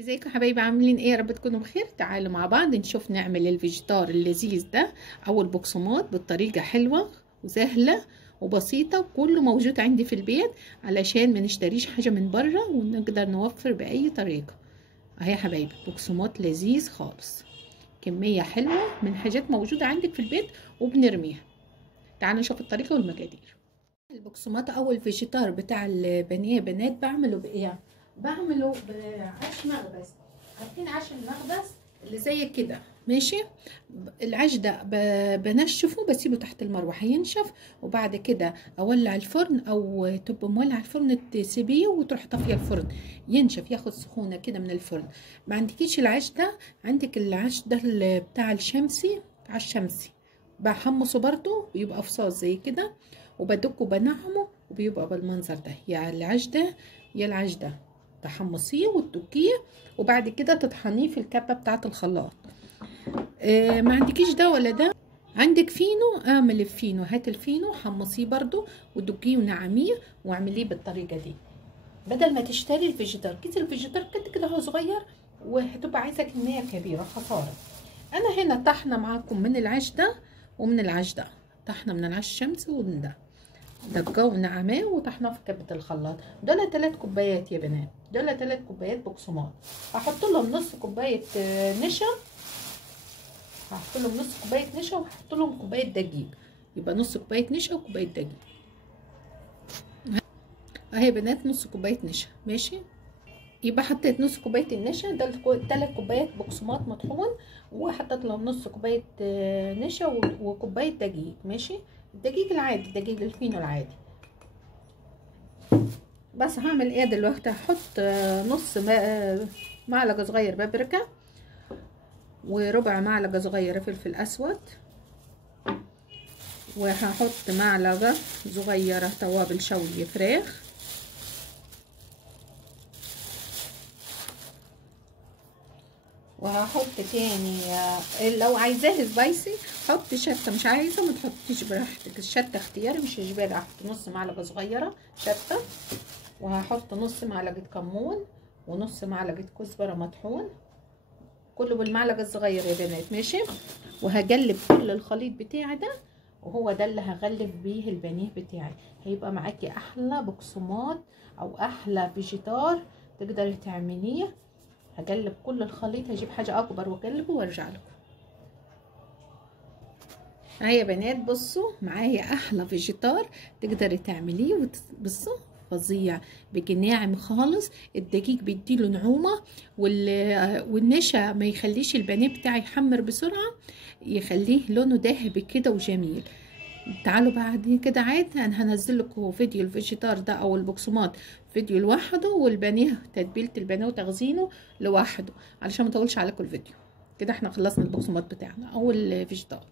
ازيكم يا حبايبي؟ عاملين ايه؟ يا رب تكونوا بخير. تعالوا مع بعض نشوف نعمل الفيجيتار اللذيذ ده او البقسماط بطريقه حلوه وسهله وبسيطه، وكله موجود عندي في البيت علشان ما نشتريش حاجه من بره ونقدر نوفر باي طريقه. اهي يا حبايبي بقسماط لذيذ خالص، كميه حلوه من حاجات موجوده عندك في البيت وبنرميها. تعالوا نشوف الطريقه والمقادير. البقسماط او الفيجيتار بتاع البانيه يا بنات بعمله بايه؟ بعمله بعيش مخبز. عارفين عيش المخبز اللي زي كده؟ ماشي. العيش ده بنشفه، بسيبه تحت المروحه ينشف، وبعد كده اولع الفرن او تبقى مولع الفرن تسيبيه وتروح طافيه الفرن ينشف، ياخد سخونه كده من الفرن. ما عندكيش العيش ده، عندك العيش ده بتاع الشمسي، عيش شمسي، بحمصه برضو بيبقى فصاص زي كده، وبدقه وبنعمه وبيبقى بالمنظر ده. يا العيش ده يا العيش ده تحمصيه وتدقيه، وبعد كده تطحنيه في الكبه بتاعه الخلاط. ما عندكيش ده ولا ده، عندك فينو، اعمل الفينو، هات الفينو حمصيه برضو ودقيه ونعميه واعمليه بالطريقه دي، بدل ما تشتري الفيجيتار. كيس الفيجيتار كده كده هو صغير وهتبقى عايزه كميه كبيره، خساره. انا هنا طحنه معاكم من العيش ده ومن العيش ده، طحنه من العيش الشمسي ومن ده، دقاه ونعماه وطحناه في كبه الخلاط. دول 3 كوبايات يا بنات، دول 3 كوبايات بقسماط. هحط لهم نص كوبايه نشا، هحط لهم نص كوبايه نشا وهحط لهم كوبايه دقيق، يبقى نص كوبايه نشا وكوبايه دقيق. اهي يا بنات نص كوبايه نشا، ماشي. يبقى حطيت نص كوبايه النشا، ده 3 كوبايات بقسماط مطحون، وحطيت لهم نص كوبايه نشا وكوبايه دقيق، ماشي. الدقيق العادي، الدقيق الفينو العادي. بس هعمل ايه دلوقتي؟ هحط نص معلقه صغير بابريكا، وربع معلقه صغيره فلفل اسود، وهحط معلقه صغيره توابل شوي فراخ، وهحط تاني لو عايزاه سبايسي حط شطه، مش عايزه ما تحطيش براحتك، الشطه اختياري مش اجباري. هحط نص معلقه صغيره شطه، وهحط نص معلقه كمون ونص معلقه كزبره مطحون، كله بالمعلقه الصغيره يا بنات، ماشي. وهقلب كل الخليط بتاعي ده، وهو ده اللي هغلف بيه البانيه بتاعي. هيبقى معاكي احلى بقسماط او احلى فيجيتار تقدري تعمليه. هقلب كل الخليط، هجيب حاجه اكبر واقلبه وارجع لكم. اهي يا بنات بصوا معايا احلى فيجيتار تقدري تعمليه، بصوا فظيع، بيجي ناعم خالص، الدقيق بيديله نعومه، والنشا ما يخليش البانيه بتاعي يحمر بسرعه، يخليه لونه ذهبي كده وجميل. تعالوا بعد كده عاد انا هنزل لكم فيديو الفيجيتار ده او البقسماط، فيديو لوحده، والبانيه تتبيله البانيه وتخزينه لوحده، علشان ما اطولش عليكم الفيديو. كده احنا خلصنا البقسماط بتاعنا او الفيجيتار.